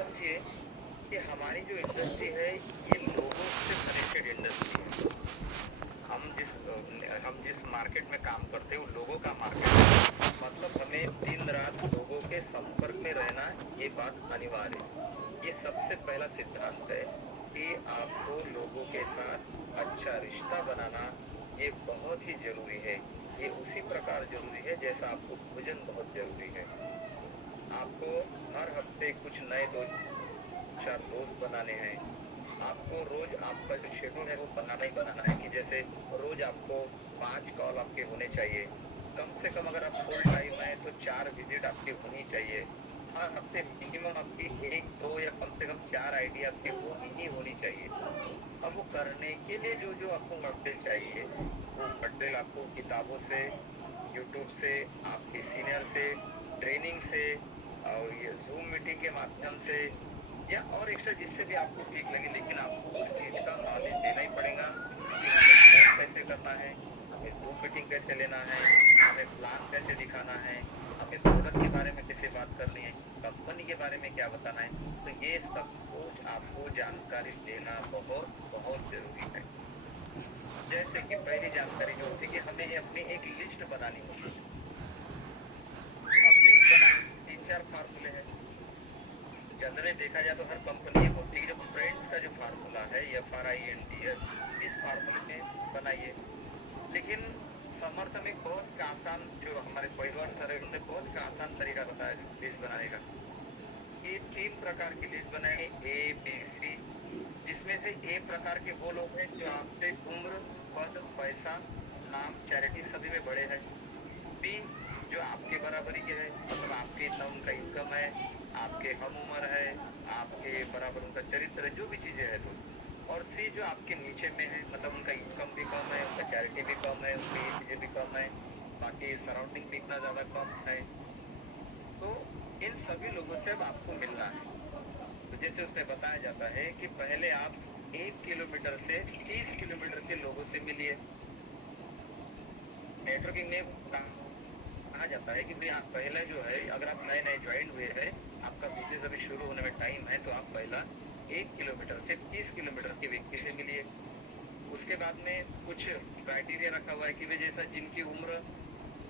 समझिए कि हमारी जो इंडस्ट्री है ये लोगों से कनेक्टेड इंडस्ट्री है। हम जिस मार्केट में काम करते हैं वो लोगों का मार्केट है। मतलब हमें दिन रात लोगों के संपर्क में रहना, ये बात अनिवार्य है। ये सबसे पहला सिद्धांत है कि आपको लोगों के साथ अच्छा रिश्ता बनाना ये बहुत ही जरूरी है। ये उसी प्रकार जरूरी है जैसा आपको भोजन बहुत जरूरी है। आपको हर हफ्ते कुछ नए दो चार दोस्त बनाने हैं। आपको रोज आपका जो शेड्यूल है वो बनाना ही बनाना है कि जैसे रोज आपको 5 कॉल आपके होने चाहिए। कम से कम अगर आप फुल टाइम है तो 4 विजिट आपकी होनी चाहिए। हर हफ्ते मिनिमम आपकी 1 2 या कम से कम 4 आईडी आपकी होनी ही होनी चाहिए। अब वो करने के लिए जो जो आपको मटेरियल चाहिए वो मटेरियल आपको किताबों से, यूट्यूब से, आपके सीनियर से, ट्रेनिंग से और ये जूम मीटिंग के माध्यम से या और एक्स्ट्रा जिससे भी आपको ठीक लगे, लेकिन आपको उस चीज का नॉलेज देना ही पड़ेगा कि हमें फोन कैसे करना है, हमें जूम मीटिंग कैसे लेना है, हमें प्लान कैसे दिखाना है, हमें प्रोडक्ट के बारे में कैसे बात करनी है, कंपनी के बारे में क्या बताना है। तो ये सब कुछ आपको जानकारी देना बहुत बहुत जरूरी है। जैसे कि पहली जानकारी जो होती है कि हमें अपनी एक लिस्ट बनानी होती है। अब लिस्ट बना 3 4 फार्मूले हैं। जनरली देखा जाए तो हर कंपनी ये बोलती है कि जो फ्रेंड्स का जो फार्मूला है FRIENDS, इस फार्मूले में बनाइए। लेकिन समर्थ में बहुत का आसान, जो हमारे परिवार सर है उन्होंने बहुत का आसान तरीका बताया इस लिस्ट बनाने का। कि 3 प्रकार की लिस्ट बनाए, ABC, जिसमें से A प्रकार के वो लोग हैं जो आपसे उम्र, पद, पैसा, नाम, चैरिटी सभी में बड़े हैं। B जो आपके बराबरी के है, मतलब आपके इतना उनका इनकम है, आपके हम उम्र है, आपके बराबर उनका चरित्र है, जो भी चीजें है तो। और C जो आपके नीचे में है, मतलब उनका इनकम भी कम है, उनका चैरिटी भी कम है, उनकी ये चीजें भी कम है, बाकी सराउंडिंग भी इतना ज्यादा कम है। तो इन सभी लोगों से अब आपको मिलना है। तो जैसे उसमें बताया जाता है कि पहले आप 1 किलोमीटर से 30 किलोमीटर के लोगों से मिलिए। नेटवर्किंग में कहा जाता है कि भाई आप पहले जो है, अगर आप नए नए ज्वाइन हुए हैं, आपका बिजनेस अभी शुरू होने में टाइम है, तो आप पहला 1 किलोमीटर से 30 किलोमीटर के व्यक्ति से मिलिए। उसके बाद में कुछ क्राइटेरिया रखा हुआ है कि भाई जैसा जिनकी उम्र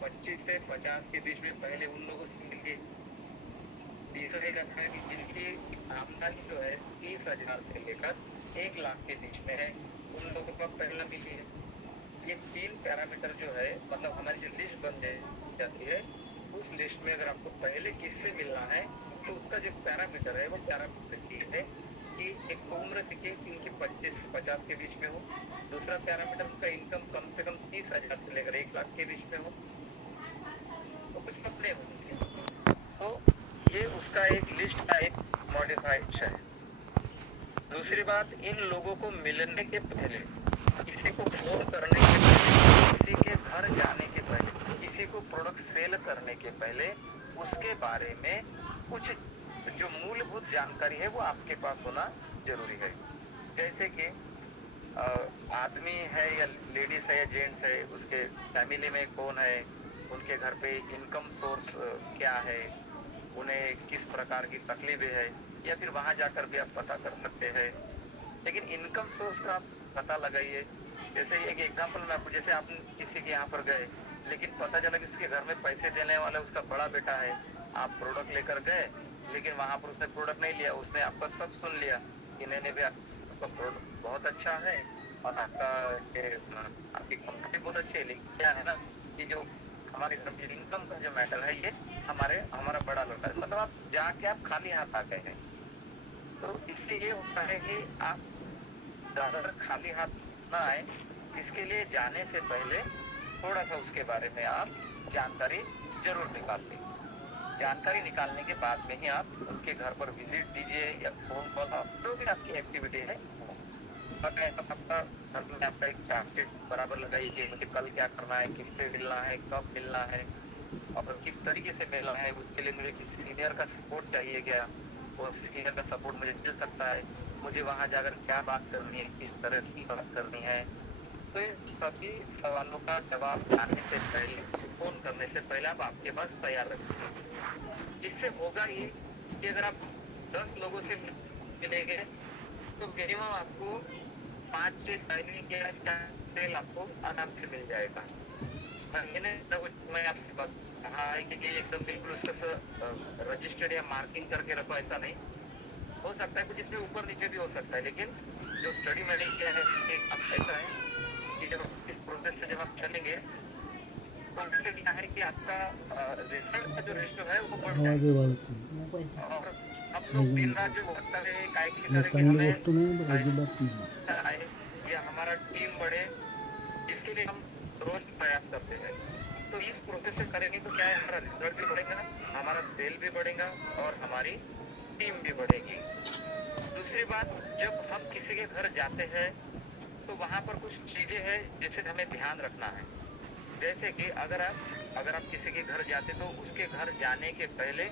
25 से 50 के बीच में, पहले उन लोगों से मिलिए। तीसरा ये रखा है कि जिनकी आमदनी जो है 30,000 से लेकर 1 लाख के बीच में है, उन लोगों को पहला मिलिए। ये 3 पैरामीटर जो है, मतलब हमारी जो लिस्ट बन जाती है, उस लिस्ट में अगर आपको पहले किससे मिलना है तो उसका जो पैरामीटर है वो पैरामीटर ये है कि एक तो उम्र देखिए कि उनकी 25 से 50 के बीच में हो। दूसरा पैरामीटर उनका इनकम कम से कम 30,000 से लेकर 1 लाख के बीच में हो। तो कुछ सपने होंगे। तो ये उसका एक लिस्ट का एक मॉडिफाइड है। दूसरी बात, इन लोगों को मिलने के पहले, किसी को फोन करने के पहले, किसी के घर जाने के पहले, किसी को प्रोडक्ट सेल करने के पहले उसके बारे में कुछ जो मूलभूत जानकारी है वो आपके पास होना जरूरी है। जैसे कि आदमी है या लेडीज है या जेंट्स है, उसके फैमिली में कौन है, उनके घर पे इनकम सोर्स क्या है, उन्हें किस प्रकार की तकलीफें है, या फिर वहां जाकर भी आप पता कर सकते हैं। लेकिन इनकम सोर्स का आप पता लगाइए। जैसे एक एग्जांपल मैं आपको, जैसे आप किसी के यहाँ पर गए, लेकिन पता चला कि उसके घर में पैसे देने वाला उसका बड़ा बेटा है। आप प्रोडक्ट लेकर गए, लेकिन वहां पर उसने प्रोडक्ट नहीं लिया, उसने आपका सब सुन लिया कि नहीं भी आपका प्रोडक्ट बहुत अच्छा है और आपकी कंपनी बहुत अच्छी है, लेकिन क्या है ना कि जो हमारे घर में इनकम का जो मैटर है ये हमारा बड़ा लड़का है, मतलब आप जाके आप खाली हाथ आ गए हैं। तो इससे ये होता है कि आप ज्यादातर खाली हाथ ना आए। इसके लिए जाने से पहले थोड़ा सा उसके बारे में आप जानकारी जरूर निकाल लें। जानकारी निकालने के बाद में ही आप उनके घर पर विजिट दीजिए या फोन कॉल, जो भी आपकी एक्टिविटी है आपका घर में आपका एक टारगेट बराबर लगाइए कि मुझे कल क्या करना है, किससे मिलना है, कब मिलना है और किस तरीके से मिलना है। उसके लिए मुझे किसी सीनियर का सपोर्ट चाहिए क्या, वो सीनियर का सपोर्ट मुझे मिल सकता है। मुझे वहां जाकर क्या बात करनी है, किस तरह की बात करनी है। तो इन सभी सवालों का जवाब जानने से पहले, फोन करने से पहले आप आपके पास तैयार रखिए। इससे होगा ये कि अगर आप 10 लोगों से मिलेंगे तो मिनिमम आपको 5 से ज्वाइनिंग या सेल आपको आराम से मिल जाएगा। मैंने मैं आपसे बात कहा है कि ये एकदम बिल्कुल उसका रजिस्टर्ड या मार्किंग करके रखो, ऐसा नहीं हो सकता है। कुछ इसमें ऊपर नीचे भी हो सकता है, लेकिन जो स्टडी मैंने किया है ऐसा है कि जब इस प्रोसेस से जब आप चलेंगे तो उससे क्या है कि आपका रिजल्ट का जो रेशियो है वो बढ़ जाएगा। और हम लोग दिन रात जो करता है काय की तरह कि हमें आए या हमारा टीम बढ़े, इसके लिए हम रोज प्रयास करते हैं। तो इस प्रोसेस से करेंगे तो क्या है, हमारा रिजल्ट भी बढ़ेगा, हमारा सेल भी बढ़ेगा और हमारी टीम भी बढ़ेगी। दूसरी बात, जब हम किसी के घर जाते हैं तो वहां पर कुछ चीजें हैं जिसे हमें ध्यान रखना है। जैसे कि अगर आप किसी के घर जाते तो उसके घर जाने के पहले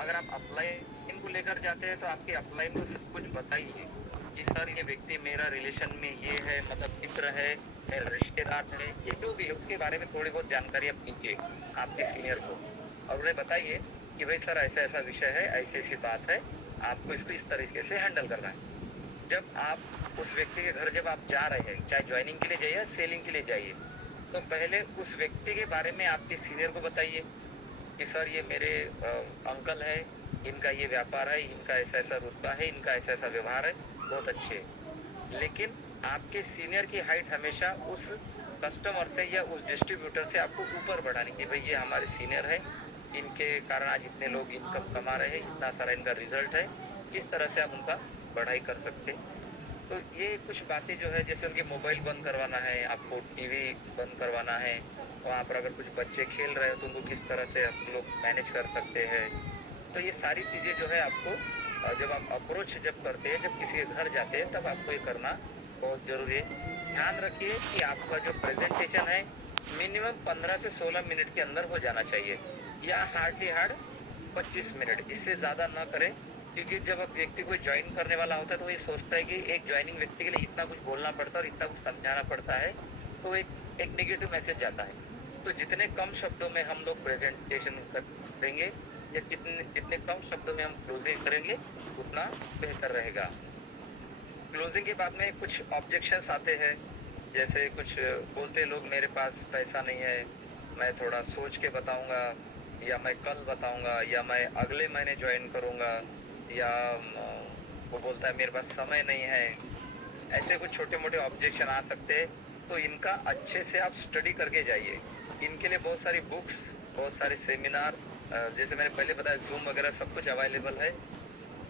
अगर आप अपलाइन को लेकर जाते हैं तो आपके अपलाइन को सब कुछ बताइए कि सर ये व्यक्ति मेरा रिलेशन में ये है, मतलब मित्र है, मेरा रिश्तेदार है, ये जो भी है उसके बारे में थोड़ी बहुत जानकारी आप दीजिए आपके सीनियर को और उन्हें बताइए कि भाई सर ऐसा ऐसा विषय है, ऐसी ऐसी बात है, आपको इसको इस तरीके से हैंडल करना है। जब आप उस व्यक्ति के घर जब आप जा रहे हैं, चाहे ज्वाइनिंग के लिए जाइए या सेलिंग के लिए जाइए, तो पहले उस व्यक्ति के बारे में आपके सीनियर को बताइए कि सर ये मेरे अंकल है, इनका ये व्यापार है, इनका ऐसा ऐसा रुतबा है, इनका ऐसा ऐसा व्यवहार है, बहुत अच्छे है। लेकिन आपके सीनियर की हाइट हमेशा उस कस्टमर से या उस डिस्ट्रीब्यूटर से आपको ऊपर बढ़ानी है। भाई ये हमारे सीनियर है, इनके कारण आज इतने लोग इनकम कमा रहे हैं, इतना सारा इनका रिजल्ट है, इस तरह से आप उनका बढ़ाई कर सकते हैं। तो ये कुछ बातें जो है, जैसे उनके मोबाइल बंद करवाना है, आपको टीवी बंद करवाना है, वहाँ पर अगर कुछ बच्चे खेल रहे हो तो उनको किस तरह से आप लोग मैनेज कर सकते हैं। तो ये सारी चीजें जो है आपको जब आप अप्रोच जब करते हैं, जब किसी के घर जाते हैं, तब आपको ये करना बहुत जरूरी है। ध्यान रखिए कि आपका जो प्रेजेंटेशन है मिनिमम 15 से 16 मिनट के अंदर हो जाना चाहिए या हार्डली हार्ड 25 मिनट, इससे ज्यादा ना करें। क्योंकि जब अब व्यक्ति कोई ज्वाइन करने वाला होता है तो ये सोचता है कि एक ज्वाइनिंग व्यक्ति के लिए इतना कुछ बोलना पड़ता है और इतना कुछ समझाना पड़ता है, तो एक नेगेटिव मैसेज जाता है। तो जितने कम शब्दों में हम लोग प्रेजेंटेशन करेंगे या जितने कम शब्दों में हम क्लोजिंग करेंगे उतना बेहतर रहेगा। क्लोजिंग के बाद में कुछ ऑब्जेक्शंस आते हैं, जैसे कुछ बोलते लोग मेरे पास पैसा नहीं है, मैं थोड़ा सोच के बताऊंगा, या मैं कल बताऊंगा, या मैं अगले महीने ज्वाइन करूंगा, या वो बोलता है मेरे पास समय नहीं है। ऐसे कुछ छोटे मोटे ऑब्जेक्शन आ सकते हैं, तो इनका अच्छे से आप स्टडी करके जाइए। इनके लिए बहुत सारी बुक्स, बहुत सारे सेमिनार, जैसे मैंने पहले बताया जूम वगैरह सब कुछ अवेलेबल है।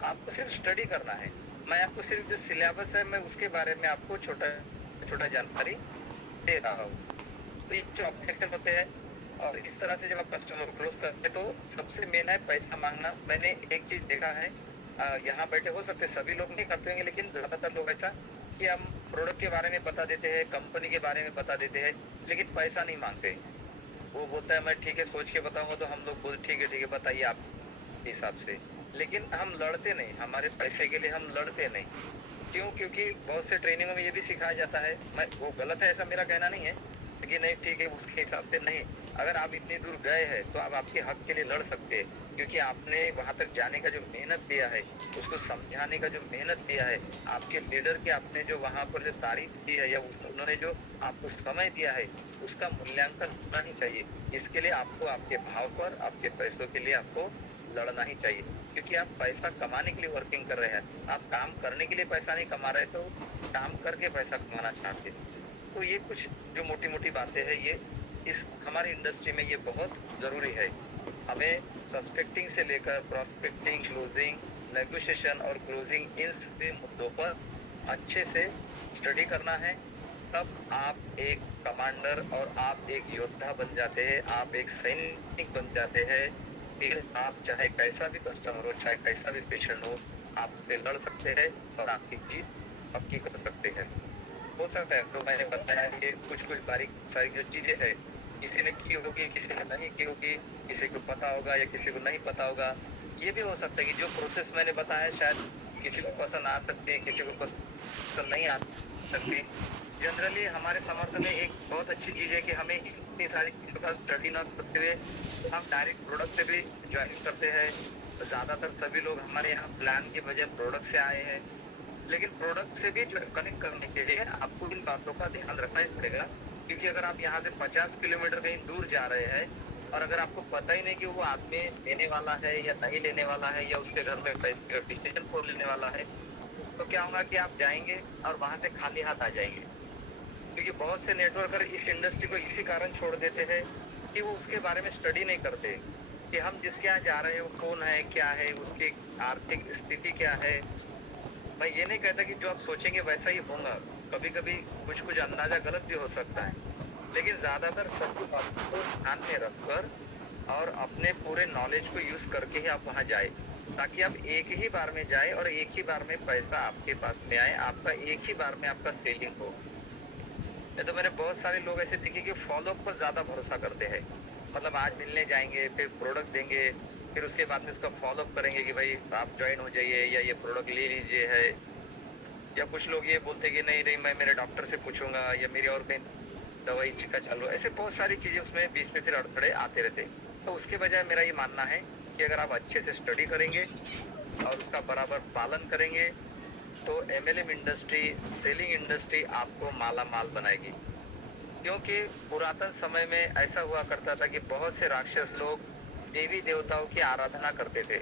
आपको सिर्फ स्टडी करना है। मैं आपको सिर्फ जो सिलेबस है मैं उसके बारे में आपको छोटा छोटा जानकारी दे रहा हूँ। तो ये जो ऑब्जेक्शन होते हैं और इस तरह से जब आप कस्टमर क्लोज करते हैं तो सबसे मेन है पैसा मांगना। मैंने एक चीज देखा है, यहाँ बैठे हो सकते सभी लोग नहीं करते होंगे, लेकिन ज्यादातर लोग ऐसा कि हम प्रोडक्ट के बारे में बता देते हैं, कंपनी के बारे में बता देते हैं, लेकिन पैसा नहीं मांगते। वो बोलता है मैं ठीक है सोच के बताऊंगा, तो हम लोग बोलते ठीक है बताइए आप हिसाब से। लेकिन हम लड़ते नहीं, हमारे पैसे के लिए हम लड़ते नहीं। क्यों? क्योंकि बहुत से ट्रेनिंगों में ये भी सिखाया जाता है, मैं वो गलत है ऐसा मेरा कहना नहीं है, लेकिन नहीं ठीक है उसके हिसाब से नहीं। अगर आप इतनी दूर गए हैं तो आप आपके हक के लिए लड़ सकते हैं, क्योंकि आपने वहां तक जाने का जो मेहनत दिया है, उसको समझाने का जो मेहनत दिया है, आपके लीडर के आपने जो वहां पर जो तारीफ की है या उन्होंने जो आपको समय दिया है, उसका मूल्यांकन होना ही चाहिए। इसके लिए आपको आपके भाव पर, आपके पैसों के लिए आपको लड़ना ही चाहिए, क्योंकि आप पैसा कमाने के लिए वर्किंग कर रहे हैं। आप काम करने के लिए पैसा नहीं कमा रहे, तो काम करके पैसा कमाना चाहते हैं। तो ये कुछ जो मोटी मोटी बातें हैं, ये इस हमारी इंडस्ट्री में ये बहुत जरूरी है। हमें सस्पेक्टिंग से लेकर प्रोस्पेक्टिंग, क्लोजिंग, नेगोशिएशन और क्लोजिंग, इन सभी मुद्दों पर अच्छे से स्टडी करना है। तब आप एक कमांडर और आप एक योद्धा बन जाते हैं, आप एक सैनिक बन जाते हैं। फिर आप चाहे कैसा भी कस्टमर हो, चाहे कैसा भी पेशेंट हो, आप उससे लड़ सकते हैं और आपकी जीत पक्की कर सकते हैं। हो सकता है, तो मैंने बताया ये कुछ कुछ बारीक सारी जो चीजें है, किसी ने की होगी, किसी ने नहीं की होगी, किसी को पता होगा या किसी को नहीं पता होगा। ये भी हो सकता है कि जो प्रोसेस मैंने बताया शायद किसी को पसंद आ सकती है, किसी को पसंद नहीं आ सकती। जनरली हमारे समर्थ में एक बहुत अच्छी चीज है कि हमें इतनी सारी चीजों का स्टडी न करते हुए हम डायरेक्ट प्रोडक्ट पे भी ज्वाइन करते हैं। ज्यादातर सभी लोग हमारे यहाँ प्लान की बजाय प्रोडक्ट से आए हैं, लेकिन प्रोडक्ट से भी जो कनेक्ट करने के लिए आपको इन बातों का ध्यान रखना ही पड़ेगा, क्योंकि अगर आप यहाँ से 50 किलोमीटर कहीं दूर जा रहे हैं और अगर आपको पता ही नहीं कि वो आदमी लेने वाला है या नहीं लेने वाला है या उसके घर में पैसे डिसीजन को लेने वाला है, तो क्या होगा कि आप जाएंगे और वहां से खाली हाथ आ जाएंगे। क्योंकि बहुत से नेटवर्कर इस इंडस्ट्री को इसी कारण छोड़ देते हैं कि वो उसके बारे में स्टडी नहीं करते कि हम जिसके यहाँ जा रहे हैं वो कौन है, क्या है, उसकी आर्थिक स्थिति क्या है। मैं ये नहीं कहता कि जो आप सोचेंगे वैसा ही होगा, कभी कभी कुछ कुछ अंदाजा गलत भी हो सकता है, लेकिन ज्यादातर सभी बातों को ध्यान में रखकर और अपने पूरे नॉलेज को यूज करके ही आप वहां जाए, ताकि आप एक ही बार में जाए और एक ही बार में पैसा आपके पास में आए, आपका एक ही बार में आपका सेलिंग हो। नहीं तो मैंने बहुत सारे लोग ऐसे देखे कि फॉलोअप पर ज्यादा भरोसा करते हैं, मतलब आज मिलने जाएंगे, फिर प्रोडक्ट देंगे, फिर उसके बाद में उसका फॉलोअप करेंगे कि भाई आप ज्वाइन हो जाइए या ये प्रोडक्ट ले लीजिए है। या कुछ लोग ये बोलते कि नहीं नहीं मैं मेरे डॉक्टर से पूछूंगा या मेरी और कहीं दवाई का चालू, ऐसे बहुत सारी चीजें उसमें बीच में फिर अड़थड़े आते रहते। तो उसके बजाय मेरा ये मानना है कि अगर आप अच्छे से स्टडी करेंगे और उसका बराबर पालन करेंगे तो एमएलएम इंडस्ट्री, सेलिंग इंडस्ट्री आपको माला माल बनाएगी। क्योंकि पुरातन समय में ऐसा हुआ करता था कि बहुत से राक्षस लोग देवी देवताओं की आराधना करते थे,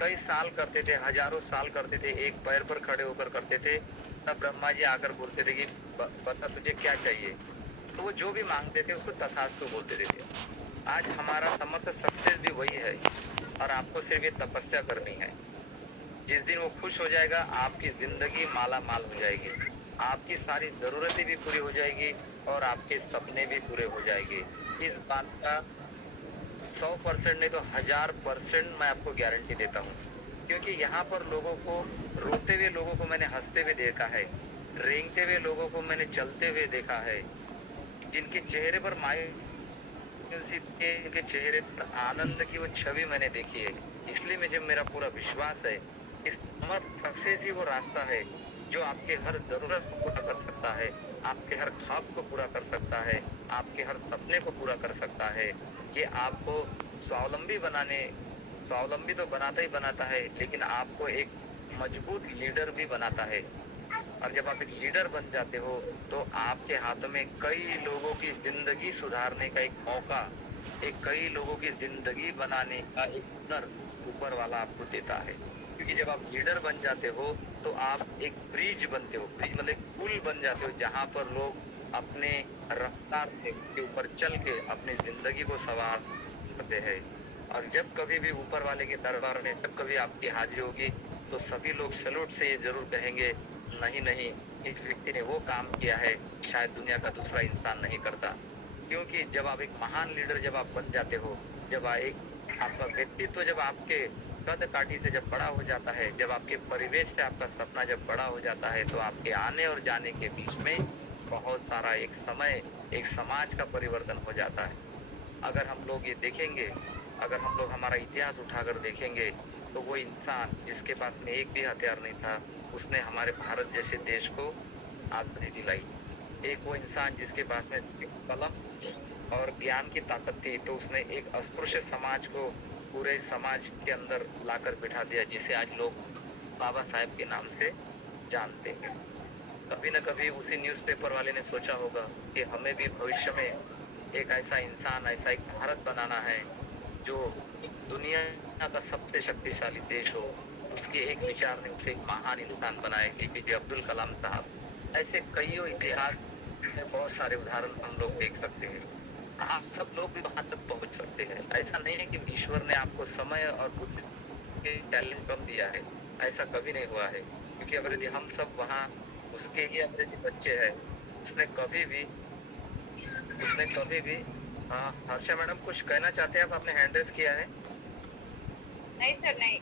कई साल करते थे, हजारों साल करते थे, एक पैर पर खड़े होकर करते थे। तब ब्रह्मा जी आकर बोलते थे कि बता तुझे क्या चाहिए, तो वो जो भी मांगते थे उसको तथास्तु बोलते थे। आज हमारा समर्थ सक्सेस भी वही है, और आपको सिर्फ ये तपस्या करनी है। जिस दिन वो खुश हो जाएगा आपकी जिंदगी माला माल हो जाएगी, आपकी सारी जरूरतें भी पूरी हो जाएगी और आपके सपने भी पूरे हो जाएंगे। इस बात का 100% नहीं तो 1000% मैं आपको गारंटी देता हूँ, क्योंकि यहाँ पर लोगों को, रोते हुए लोगों को मैंने हंसते हुए देखा है, रेंगते हुए लोगों को मैंने चलते हुए देखा है, जिनके चेहरे पर मायूसी के, इनके चेहरे पर आनंद की वो छवि मैंने देखी है। इसलिए मुझे मेरा पूरा विश्वास है इस सक्सेस ही वो रास्ता है जो आपके हर जरूरत को पूरा कर सकता है, आपके हर ख्वाब को पूरा कर सकता है, आपके हर सपने को पूरा कर सकता है। ये आपको स्वावलंबी बनाने, स्वावलंबी तो बनाता ही बनाता है, लेकिन आपको एक मजबूत लीडर भी बनाता है। और जब आप एक लीडर बन जाते हो तो आपके हाथों में कई लोगों की जिंदगी सुधारने का एक मौका, एक कई लोगों की जिंदगी बनाने का एक हुनर ऊपर वाला आपको देता है। क्योंकि जब आप लीडर बन जाते हो तो आप एक ब्रिज बनते हो, ब्रिज मतलब एक पुल बन जाते हो, जहाँ पर लोग अपने रफ्तार से उसके ऊपर चल के अपनी जिंदगी को संवारते हैं। और जब कभी भी ऊपर वाले के दरबार में जब कभी आपकी हाजिरी होगी तो सभी लोग सैल्यूट से ये जरूर कहेंगे, नहीं नहीं इस व्यक्ति ने वो काम किया है शायद दुनिया का दूसरा इंसान नहीं करता। क्योंकि जब आप एक महान लीडर जब आप बन जाते हो, जब एक आपका व्यक्तित्व जब आपके कद काठी से जब बड़ा हो जाता है, जब आपके परिवेश से आपका सपना जब बड़ा हो जाता है, तो आपके आने और जाने के बीच में बहुत सारा एक समय, एक समाज का परिवर्तन हो जाता है। अगर हम लोग ये देखेंगे, अगर हम लोग हमारा इतिहास उठाकर देखेंगे, तो वो इंसान जिसके पास में एक भी हथियार नहीं था, उसने हमारे भारत जैसे देश को आजादी दिलाई। एक वो इंसान जिसके पास में कलम और ज्ञान की ताकत थी, तो उसने एक अस्पृश्य समाज को पूरे समाज के अंदर लाकर बिठा दिया, जिसे आज लोग बाबा साहेब के नाम से जानते हैं। कभी न कभी उसी न्यूज़पेपर वाले ने सोचा होगा कि हमें भी भविष्य में एक ऐसा इंसान, ऐसा एक भारत बनाना है जो दुनिया का सबसे शक्तिशाली देश हो। उसके एक विचार ने उसे एक महान इंसान बनाया, एपीजे अब्दुल कलाम साहब। ऐसे कईयों इतिहास में बहुत सारे उदाहरण हम लोग देख सकते हैं। आप सब लोग भी वहां तक पहुंच सकते हैं। ऐसा नहीं है कि ईश्वर ने आपको समय और बुद्धि के टैलेंट कम दिया है, ऐसा कभी नहीं हुआ है। क्योंकि अगर यदि हम सब वहाँ उसके ही अंग्रेजी बच्चे हैं, उसने कभी भी, उसने कभी भी, हाँ हर्षा मैडम कुछ कहना चाहते हैं आप? आपने हैंड रेस किया है। नहीं सर नहीं।